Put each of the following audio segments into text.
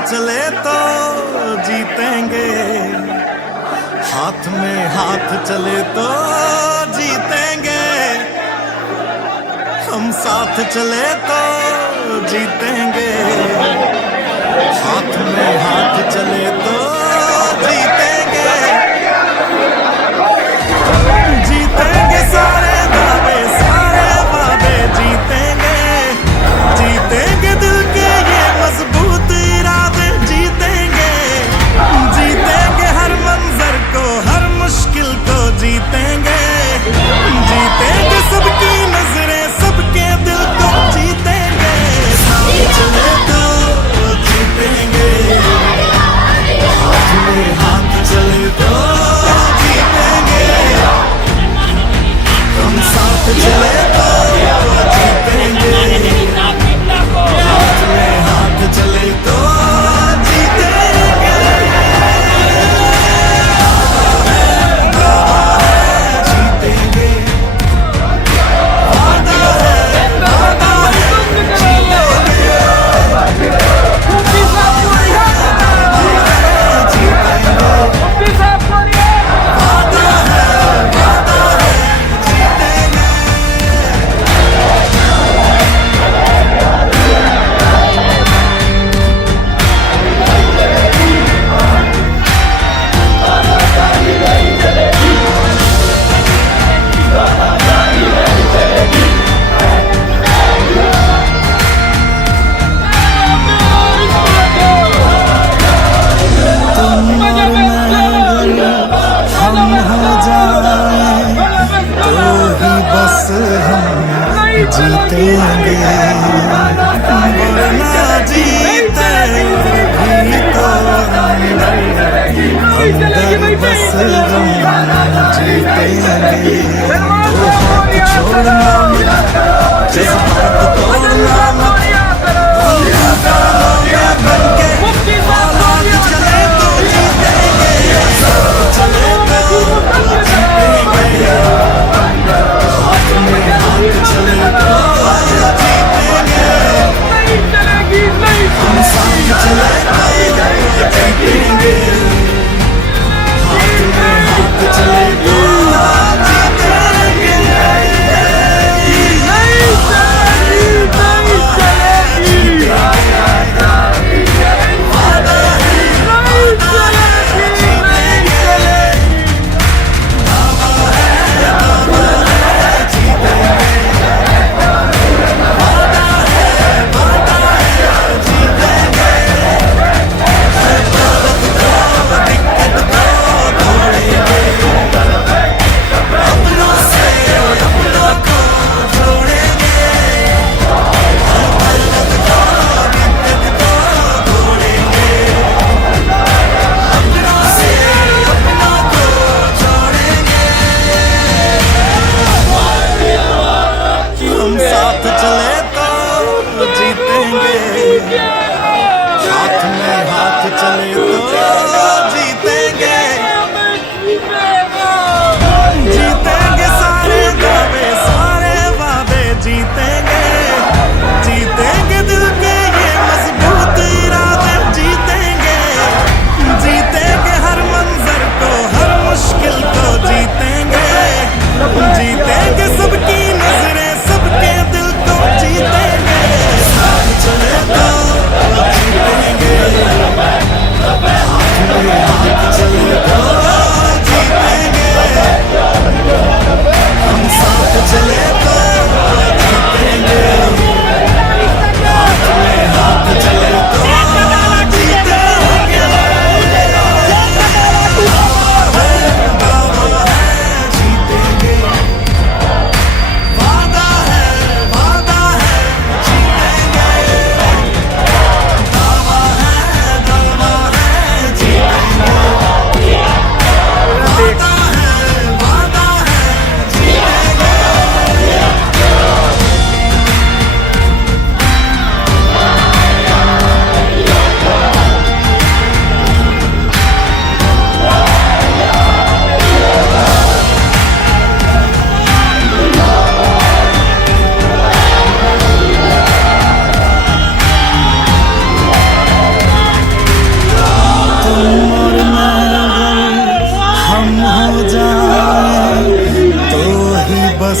चले तो जीतेंगे, हाथ में हाथ चले तो जीतेंगे, हम साथ चले तो जीतेंगे, हाथ में हाथ चले तो जीतेंगे, जीतेंगे सारे दावे सारे वादे जीतेंगे, जीतेंगे दिल के ये मजबूत इरादे जीतेंगे, जीतेंगे हर मंजर को हर मुश्किल को जीतेंगे, जीतेंगे सबकी नजरें सबके दिल को जीतेंगे, साथ चले तो जीतेंगे, हाथ में हाथ चले तो जीतेंगे, हम साथ चले तो जीतेंगे, हाथ में हाथ चले तो जीतेंगे, जीतेंगे, वादा है जीतेंगे, वरना जीते भी तो अंदर बस हम जीतेंगे, तो हाथ छोड़ना मत, जज्बात तोड़ना मत, बनके औलाद चले तो जीतेंगे, चले तो जीतेंगे, हाथ में हाथ चले तो जीतेंगे, हम साथ चले तो जीतेंगे, हाथ में हाथ चले तो जीतेंगे।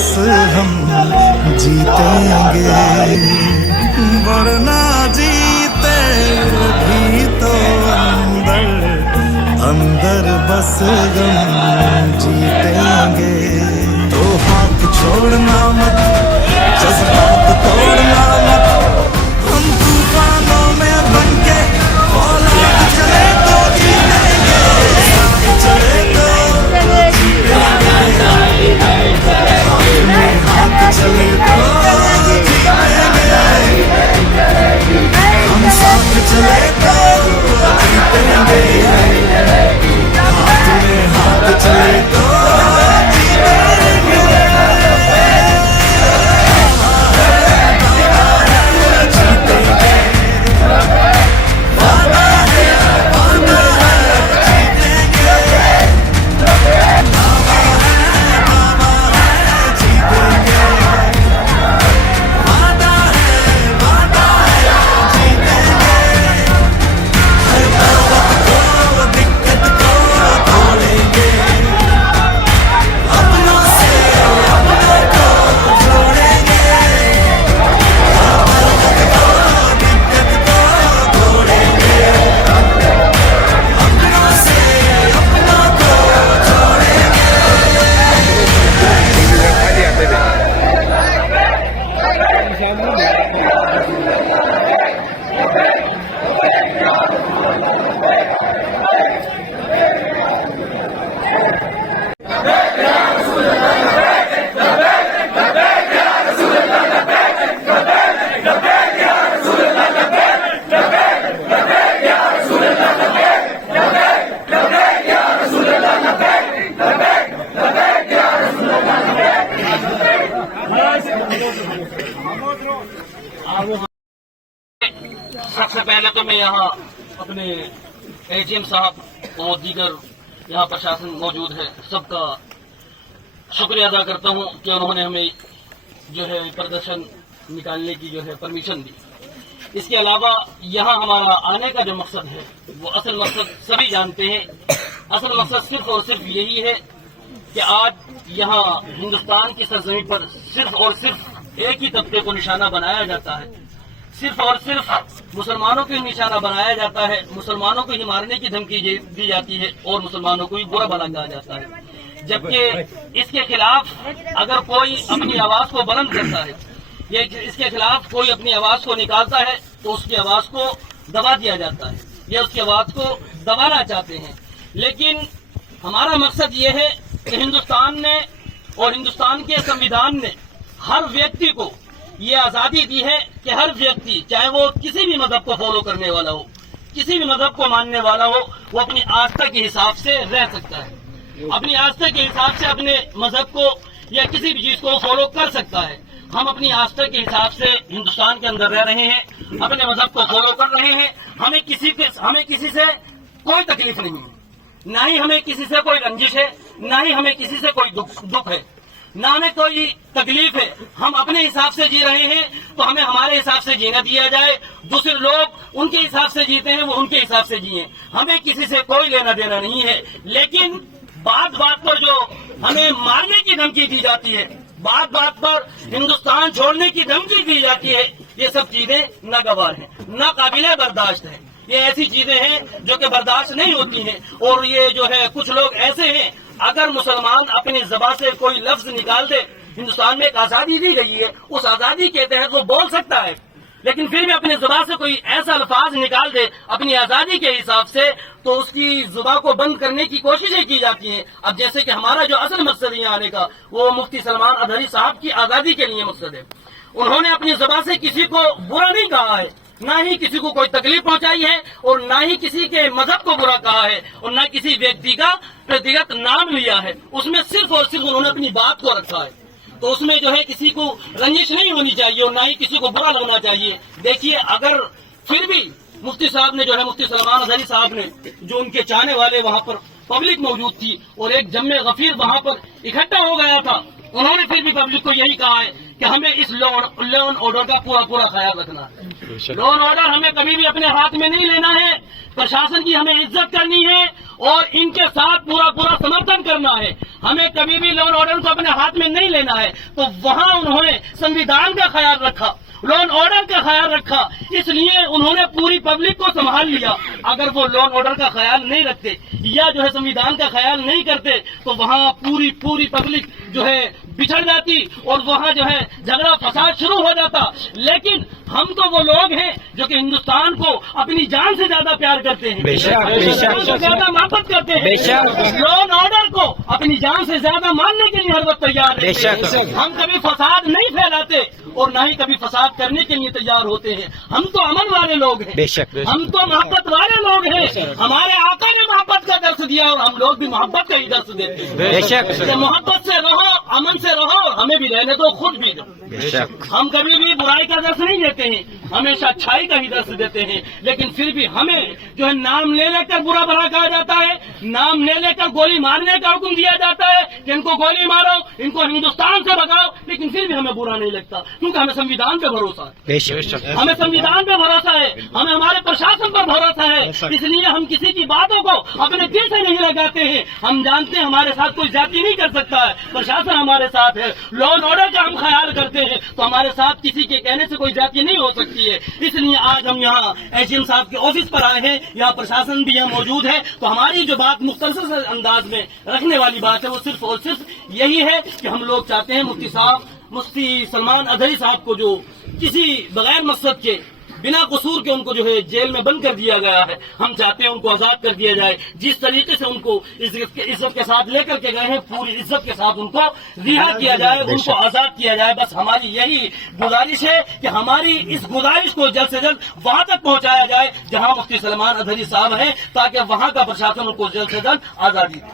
बस हम जीतेंगे, वरना जीते भी तो अंदर बस गम जीतेंगे। तो हाथ छोड़ना मत, जज्बात तोड़ना मत, हम तूफानों में बनके औलाद चले तो जीतेंगे, चले तो जीतेंगे, हाथ चले तो जीतेंगे, हम साथ चले तो जीतेंगे, हाथ में हाथ चले तो सबसे पहले तो मैं यहाँ अपने एजीएम साहब और दीगर यहाँ प्रशासन मौजूद है सबका शुक्रिया अदा करता हूँ कि उन्होंने हमें जो है प्रदर्शन निकालने की जो है परमिशन दी। इसके अलावा यहाँ हमारा आने का जो मकसद है वो असल मकसद सभी जानते हैं। असल मकसद सिर्फ और सिर्फ यही है कि आज यहाँ हिंदुस्तान की सरजमीन पर सिर्फ और सिर्फ एक ही तबके को निशाना बनाया जाता है, सिर्फ और सिर्फ मुसलमानों को ही निशाना बनाया जाता है, मुसलमानों को ही मारने की धमकी दी जाती है और मुसलमानों को ही बुरा भला कहा जाता है। जबकि इसके खिलाफ अगर कोई अपनी आवाज को बुलंद करता है या इसके खिलाफ कोई अपनी आवाज को निकालता है तो उसकी आवाज को दबा दिया जाता है या उसकी आवाज को दबाना चाहते हैं। लेकिन हमारा मकसद ये है कि हिंदुस्तान ने और हिंदुस्तान के संविधान ने हर व्यक्ति को ये आजादी दी है कि हर व्यक्ति चाहे वो किसी भी मजहब को फॉलो करने वाला हो, किसी भी मजहब को मानने वाला हो, वो अपनी आस्था के हिसाब से रह सकता है, अपनी आस्था के हिसाब से अपने मजहब को या किसी भी चीज को फॉलो कर सकता है। हम अपनी आस्था के हिसाब से हिंदुस्तान के अंदर रह रहे हैं, अपने मजहब को फॉलो कर रहे हैं। हमें किसी से कोई तकलीफ नहीं है, ना ही हमें किसी से कोई रंजिश है, ना ही हमें किसी से कोई दुख है, ना हमें कोई तकलीफ है। हम अपने हिसाब से जी रहे हैं तो हमें हमारे हिसाब से जीना दिया जाए। दूसरे लोग उनके हिसाब से जीते हैं, वो उनके हिसाब से जिए। हमें किसी से कोई लेना देना नहीं है। लेकिन बात बात पर जो हमें मारने की धमकी दी जाती है, बात बात पर हिंदुस्तान छोड़ने की धमकी दी जाती है, ये सब चीजें नागवार हैं, नाकाबिले बर्दाश्त है। ये ऐसी चीजें हैं जो कि बर्दाश्त नहीं होती हैं। और ये जो है कुछ लोग ऐसे हैं, अगर मुसलमान अपनी ज़बान से कोई लफ्ज निकाल दे, हिंदुस्तान में एक आजादी दी गई है, उस आजादी के तहत वो बोल सकता है, लेकिन फिर भी अपनी जुबान से कोई ऐसा अल्फाज निकाल दे अपनी आजादी के हिसाब से, तो उसकी जुबान को बंद करने की कोशिशें की जाती हैं। अब जैसे कि हमारा जो असल मकसद यहाँ आने का वो मुफ्ती सलमान अजहरी साहब की आजादी के लिए मकसद है। उन्होंने अपनी जुबान से किसी को बुरा नहीं कहा है, ना ही किसी को कोई तकलीफ पहुंचाई है, और ना ही किसी के मजहब को बुरा कहा है, और ना किसी व्यक्ति का व्यक्तिगत नाम लिया है। उसमें सिर्फ और सिर्फ उन्होंने अपनी बात को रखा है। तो उसमें जो है किसी को रंजिश नहीं होनी चाहिए और ना ही किसी को बुरा लगना चाहिए। देखिए, अगर फिर भी मुफ्ती साहब ने जो है, मुफ्ती सलमान अजहरी साहब ने, जो उनके चाहने वाले वहां पर पब्लिक मौजूद थी और एक जम्मे गफीर वहां पर इकट्ठा हो गया था, उन्होंने फिर भी पब्लिक को यही कहा है कि हमें इस लॉ एंड ऑर्डर का पूरा ख्याल रखना है। लॉ एंड ऑर्डर हमें कभी भी अपने हाथ में नहीं लेना है। प्रशासन की हमें इज्जत करनी है और इनके साथ पूरा समर्थन करना है। हमें कभी भी लॉ एंड ऑर्डर को अपने हाथ में नहीं लेना है, तो वहां उन्होंने संविधान का ख्याल रखा, लॉ एंड ऑर्डर का ख्याल रखा, इसलिए उन्होंने पूरी पब्लिक को संभाल लिया। अगर वो लॉ एंड ऑर्डर का ख्याल नहीं रखते या जो है संविधान का ख्याल नहीं करते, तो वहां पूरी पब्लिक जो है बिछड़ जाती और वहां जो है झगड़ा फसाद शुरू हो जाता। लेकिन हम तो वो लोग हैं जो कि हिंदुस्तान को अपनी जान से ज्यादा प्यार करते हैं, ज्यादा मोहब्बत करते हैं, लॉ एंड ऑर्डर को अपनी जान से ज्यादा मानने के लिए हर वक्त तैयार हैं। हम कभी फसाद नहीं फैलाते और न ही कभी फसाद करने के लिए तैयार होते हैं। हम तो अमन वाले लोग हैं, हम तो मोहब्बत वाले लोग हैं। हमारे आका ने मोहब्बत का दर्श दिया और हम लोग भी मोहब्बत का ही दर्श देते हैं। मोहब्बत से रहो, अमन से रहो, हमें भी रहने दो, खुद भी दो। हम कभी भी बुराई का दर्श नहीं देते हैं, हमेशा अच्छाई का ही दर्श देते हैं। लेकिन फिर भी हमें जो है नाम ले लेकर बुरा भला कहा जाता है, नाम ले लेकर गोली मारने का हुक्म दिया जाता है कि इनको गोली मारो, इनको हिंदुस्तान से भगाओ, लेकिन फिर भी हमें बुरा नहीं लगता, क्योंकि हमें संविधान पे भरोसा है, हमें संविधान पे भरोसा है, हमें हमारे प्रशासन पर भरोसा है। इसलिए हम किसी की बातों को अपने दिल से नहीं लगाते हैं। हम जानते हैं हमारे साथ कोई जाति नहीं कर सकता है, प्रशासन हमारे साथ है, लॉ एंड ऑर्डर का हम ख्याल करते हैं, तो हमारे साथ किसी के कहने से कोई जाति नहीं हो सकती है। इसलिए आज हम यहाँ एसडीएम साहब के ऑफिस पर आए हैं, यहाँ प्रशासन भी यहाँ मौजूद है। तो हमारी जो बात मुख्तसर अंदाज में रखने वाली बात है वो सिर्फ और सिर्फ यही है कि हम लोग चाहते हैं मुफ्ती सलमान अदहरी साहब को जो किसी बगैर मकसद के बिना कसूर के उनको जो है जेल में बंद कर दिया गया है, हम चाहते हैं उनको आजाद कर दिया जाए। जिस तरीके से उनको इज्जत के साथ लेकर के गए हैं, पूरी इज्जत के साथ उनको रिहा किया जाए, उनको आजाद किया जाए। बस हमारी यही गुजारिश है कि हमारी इस गुजारिश को जल्द से जल्द वहां तक पहुंचाया जाए जहां मुफ्ती सलमान अदहरी साहब हैं, ताकि वहां का प्रशासन उनको जल्द से जल्द आजादी दे।